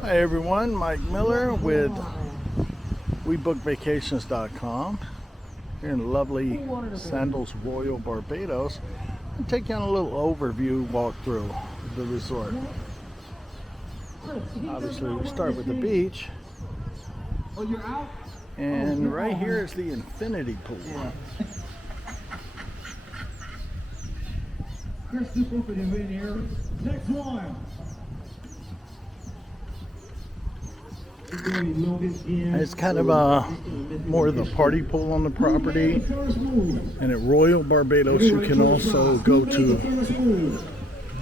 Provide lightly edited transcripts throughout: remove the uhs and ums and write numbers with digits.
Hi everyone, Mike Miller with webookvacations.com here in lovely Sandals Royal Barbados. I'll take you on a little overview walkthrough of the resort. Obviously we start with the beach, and right here is the infinity pool. Next one. It's kind of more of the party pool on the property. And at Royal Barbados you can also go to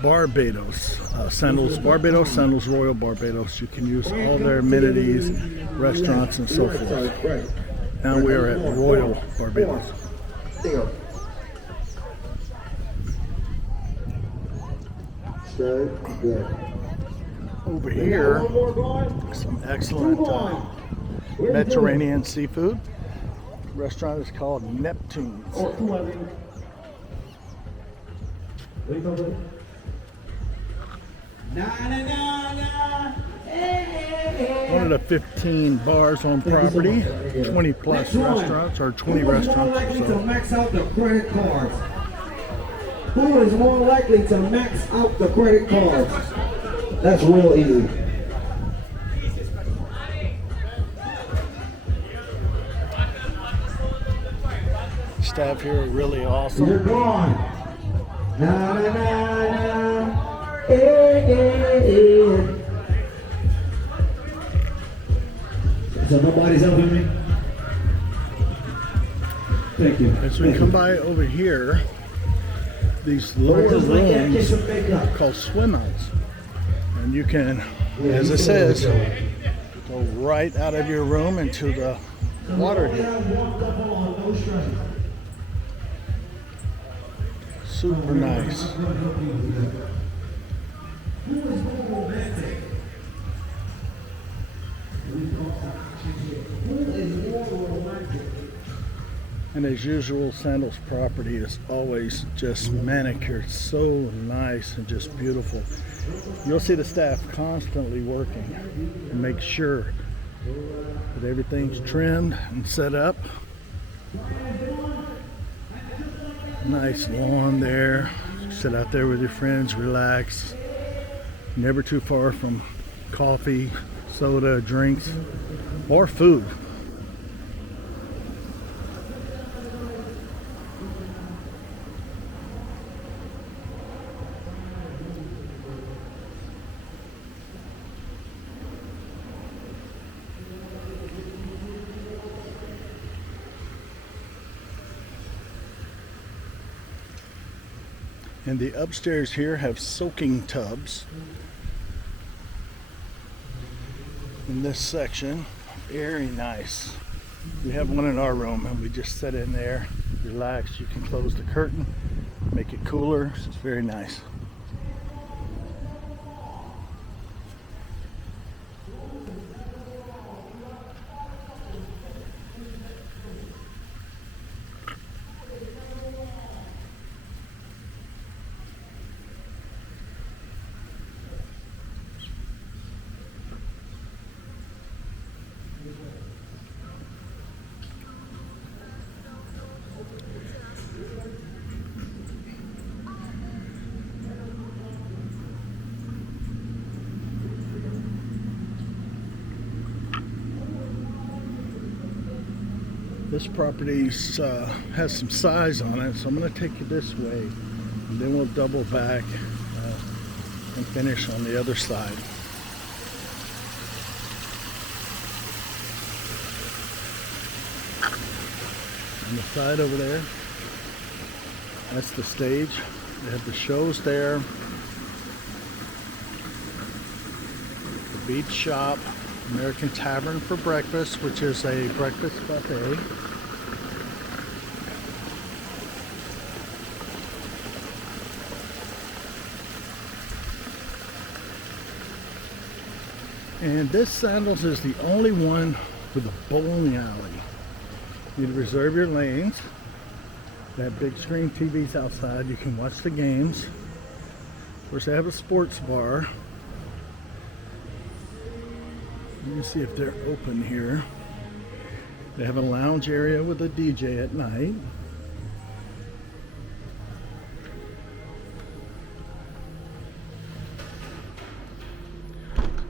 Barbados, Sandals Barbados, Sandals Royal Barbados. You can use all their amenities, restaurants and so forth. Now we are at Royal Barbados. Over here, some excellent Mediterranean seafood. The restaurant is called Neptune's. One of the 15 bars on property, 20 plus restaurants, or 20 restaurants or so. To max out the credit cards. Who is more likely to max out the credit cards? That's real easy. Staff here are really awesome. You're gone. Na na na na. Eh. So nobody's helping me? Thank you. As we come by over here, these lower rooms are called swim outs. And you can, as it says, go right out of your room into the water here. Super nice. And as usual, Sandals property is always just manicured, so nice and just beautiful. You'll see the staff constantly working to make sure that everything's trimmed and set up. Nice lawn there. Sit out there with your friends, relax. Never too far from coffee, soda, drinks, or food. And the upstairs here have soaking tubs in this section. Very nice. We have one in our room and we just sit in there, relax. You can close the curtain, make it cooler. It's very nice. This property has some size on it, so I'm going to take you this way, and then we'll double back and finish on the other side. On the side over there, that's the stage. They have the shows there, the beach shop, American Tavern for breakfast, which is a breakfast buffet. And this Sandals is the only one with a bowling alley. You need to reserve your lanes. They have big screen TVs outside. You can watch the games. Of course, they have a sports bar. Let me see if they're open here. They have a lounge area with a DJ at night.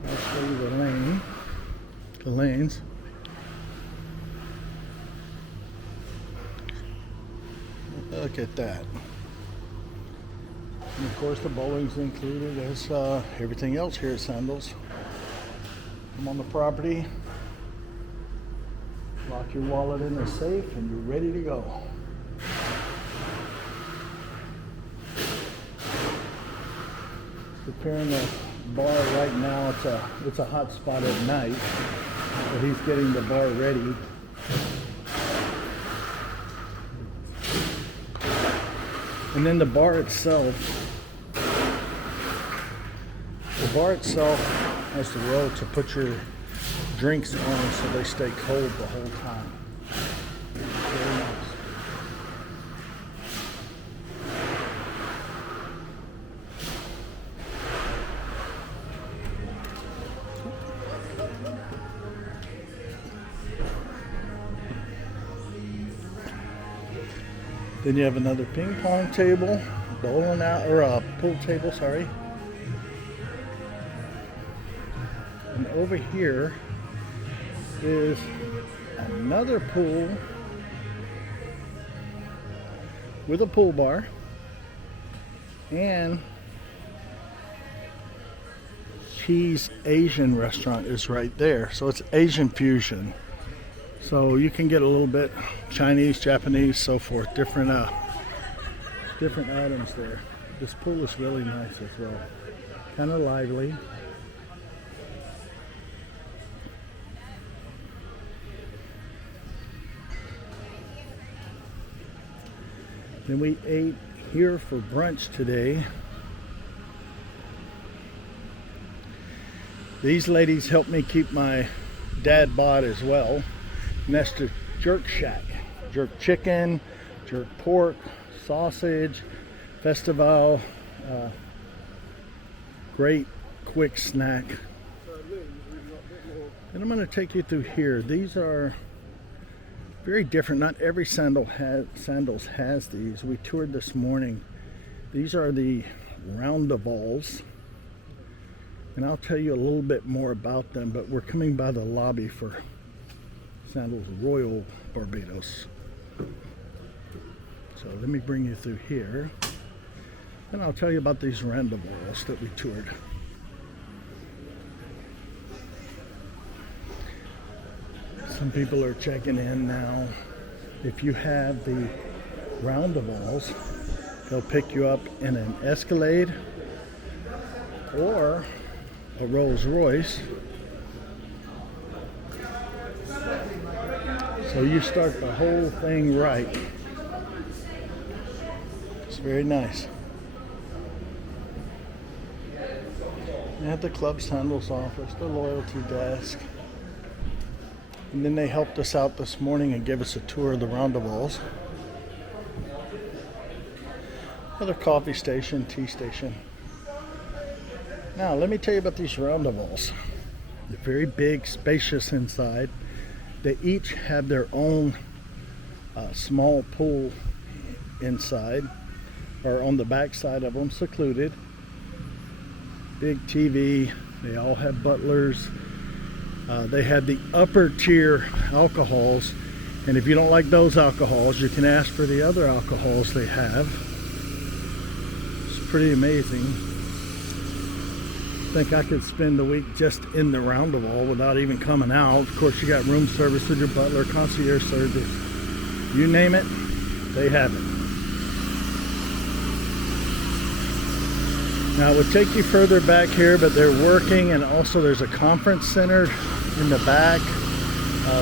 I'll show you the lanes. Look at that. And of course the bowling's included as everything else here at Sandals. Come on the property, lock your wallet in the safe, and you're ready to go. Preparing the bar right now. It's a hot spot at night, but he's getting the bar ready. And then the bar itself has the roll to put your drinks on so they stay cold the whole time. Very nice. Then you have another ping pong table, bowling out, or a pool table, sorry. And over here is another pool with a pool bar, and Cheese Asian restaurant is right there. So it's Asian fusion. So you can get a little bit Chinese, Japanese, so forth, different items there. This pool is really nice as well, kind of lively. Then we ate here for brunch today. These ladies helped me keep my dad bod as well. And that's the Jerk Shack. Jerk chicken, jerk pork, sausage, festival. Great quick snack. And I'm going to take you through here. These are very different. Not every Sandals has these. We toured this morning. These are the roundavals. And I'll tell you a little bit more about them, but we're coming by the lobby for Sandals Royal Barbados. So let me bring you through here, and I'll tell you about these roundavals that we toured. Some people are checking in now. If you have the roundavals, they'll pick you up in an Escalade or a Rolls Royce. So you start the whole thing right. It's very nice. They have the Club Sandals office, the loyalty desk. And then they helped us out this morning and gave us a tour of the roundavals. Another coffee station, tea station. Now let me tell you about these roundavals. They're very big, spacious inside. They each have their own small pool inside, or on the back side of them, secluded. Big TV. They all have butlers. They have the upper tier alcohols, and if you don't like those alcohols, you can ask for the other alcohols they have. It's pretty amazing. I think I could spend the week just in the roundaval without even coming out. Of course, you got room service with your butler, concierge service. You name it, they have it. Now, it would take you further back here, but they're working, and also there's a conference center in the back,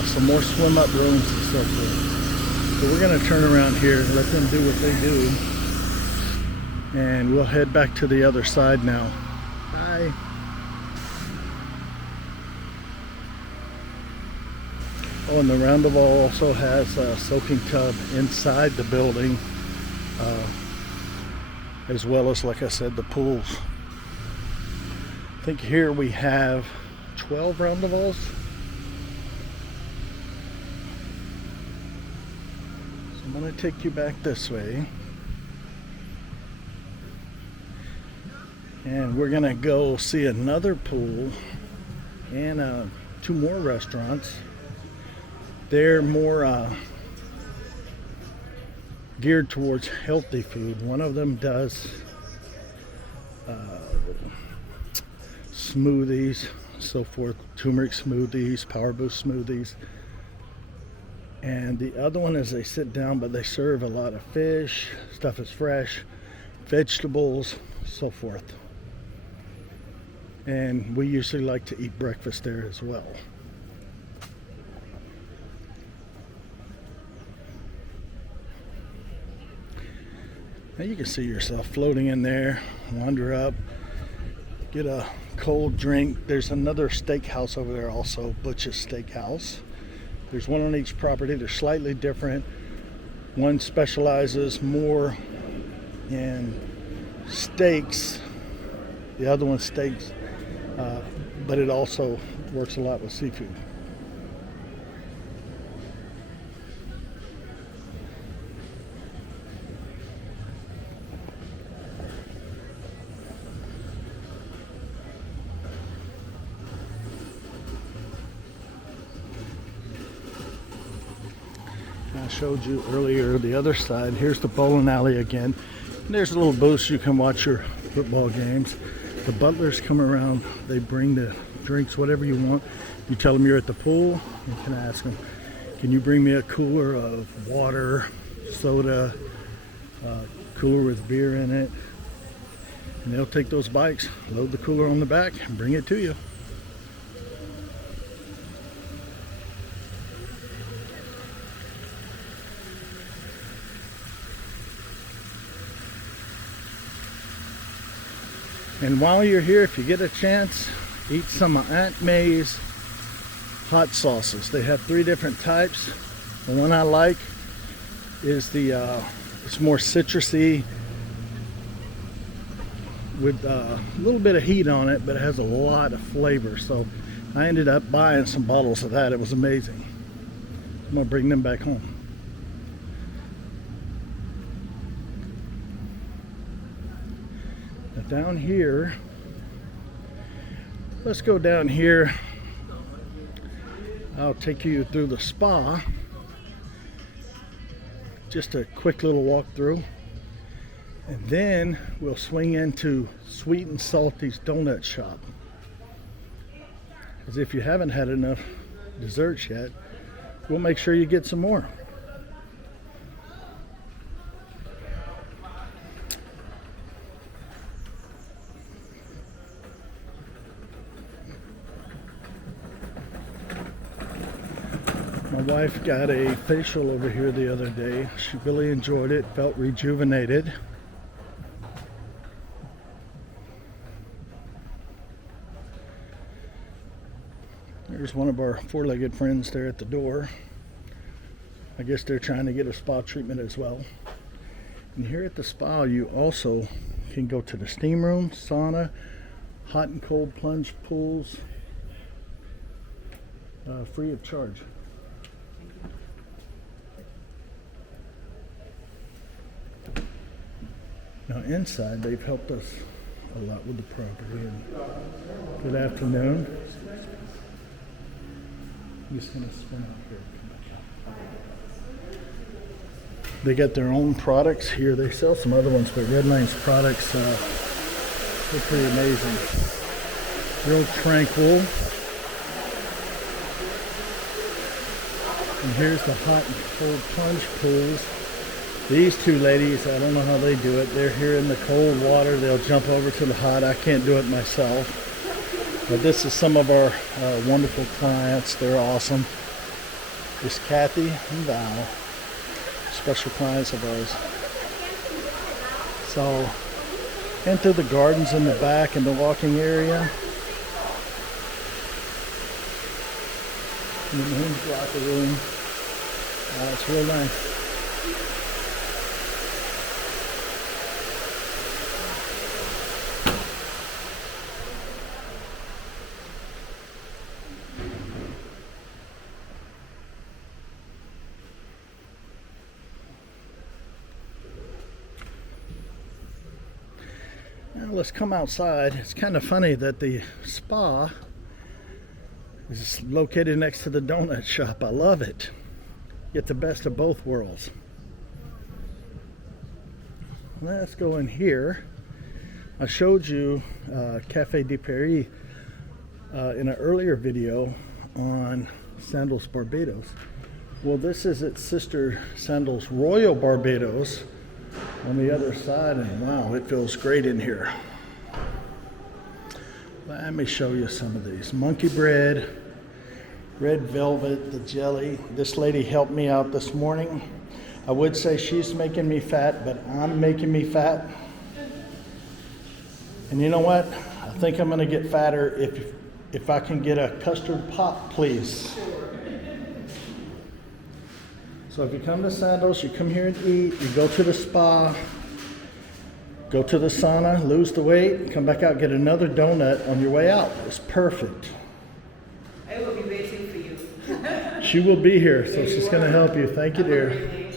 some more swim-up rooms and so forth. So we're going to turn around here and let them do what they do, and we'll head back to the other side now. Bye. Oh, and the roundaval also has a soaking tub inside the building, as well as, like I said, the pools. I think here we have 12 roundables. So I'm going to take you back this way. And we're going to go see another pool and 2 more restaurants. They're more geared towards healthy food. One of them does smoothies, so forth, turmeric smoothies, power boost smoothies. And the other one is they sit down, but they serve a lot of fish, stuff is fresh, vegetables, so forth. And we usually like to eat breakfast there as well. Now you can see yourself floating in there, wander up, get a cold drink. There's another steakhouse over there also, Butch's Steakhouse. There's one on each property. They're slightly different. One specializes more in steaks. The other one steaks, but it also works a lot with seafood. I showed you earlier the other side. Here's the bowling alley again. And there's a little booth you can watch your football games. The butlers come around, they bring the drinks, whatever you want. You tell them you're at the pool, you can ask them, can you bring me a cooler of water, soda, cooler with beer in it? And they'll take those bikes, load the cooler on the back, and bring it to you. And while you're here, if you get a chance, eat some of Aunt May's hot sauces. They have 3 different types. The one I like is the, it's more citrusy with a little bit of heat on it, but it has a lot of flavor. So I ended up buying some bottles of that. It was amazing. I'm gonna bring them back home. Down here, let's go down here. I'll take you through the spa. Just a quick little walk through. And then we'll swing into Sweet and Salty's Donut Shop. Because if you haven't had enough desserts yet, we'll make sure you get some more. My wife got a facial over here the other day. She really enjoyed it, felt rejuvenated. There's one of our 4-legged friends there at the door. I guess they're trying to get a spa treatment as well. And here at the spa, you also can go to the steam room, sauna, hot and cold plunge pools, free of charge. Now inside, they've helped us a lot with the property. And good afternoon. I'm just going to spin out here. They got their own products here. They sell some other ones, but Redline's products, they're pretty amazing. Real tranquil. And here's the hot and cold plunge pools. These 2 ladies, I don't know how they do it. They're here in the cold water. They'll jump over to the hot. I can't do it myself. But this is some of our wonderful clients. They're awesome. This is Kathy and Val, special clients of ours. So, enter the gardens in the back and the walking area. And the men's locker room. It's real nice. Now let's come outside. It's kind of funny that the spa is located next to the donut shop. I love it. Get the best of both worlds. Let's go in here. I showed you Cafe de Paris in an earlier video on Sandals Barbados. Well, this is its sister Sandals Royal Barbados on the other side, and wow, it feels great in here. Let me show you some of these. Monkey bread, red velvet, the jelly. This lady helped me out this morning. I would say she's making me fat, but I'm making me fat. And you know what? I think I'm gonna get fatter if I can get a custard pop, please. So if you come to Sandals, you come here and eat, you go to the spa, go to the sauna, lose the weight, come back out, get another donut on your way out. It's perfect. I will be waiting for you. She will be here, so she's going to help you. Thank you, dear.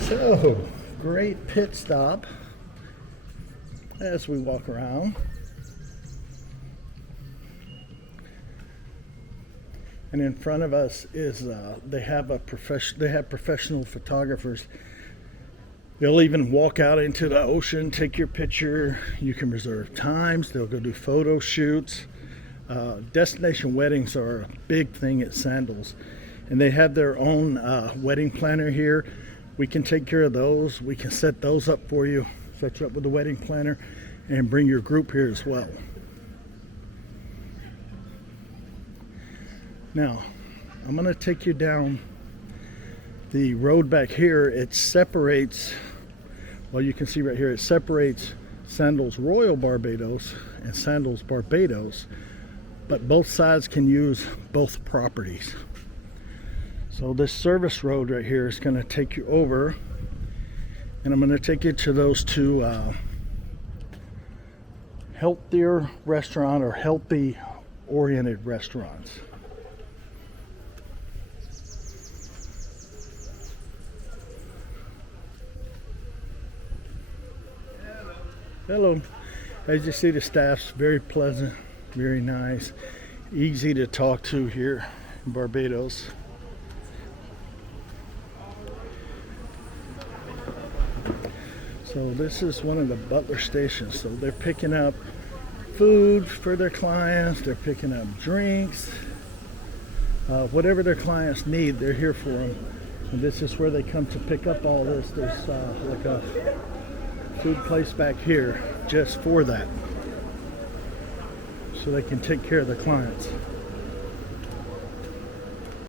So, great pit stop as we walk around. And in front of us is they have professional photographers. They'll even walk out into the ocean, take your picture. You can reserve times. They'll go do photo shoots. Destination weddings are a big thing at Sandals, and they have their own wedding planner here. We can take care of those. We can set those up for you, set you up with the wedding planner, and bring your group here as well. Now, I'm going to take you down the road back here. It separates, well, you can see right here, it separates Sandals Royal Barbados and Sandals Barbados, but both sides can use both properties. So this service road right here is going to take you over, and I'm going to take you to those two healthier restaurant or healthy oriented restaurants. Hello. As you see, the staff's very pleasant, very nice, easy to talk to here in Barbados. So this is one of the butler stations. So they're picking up food for their clients, they're picking up drinks, whatever their clients need, they're here for them. And this is where they come to pick up all this. There's like a food place back here just for that, so they can take care of the clients.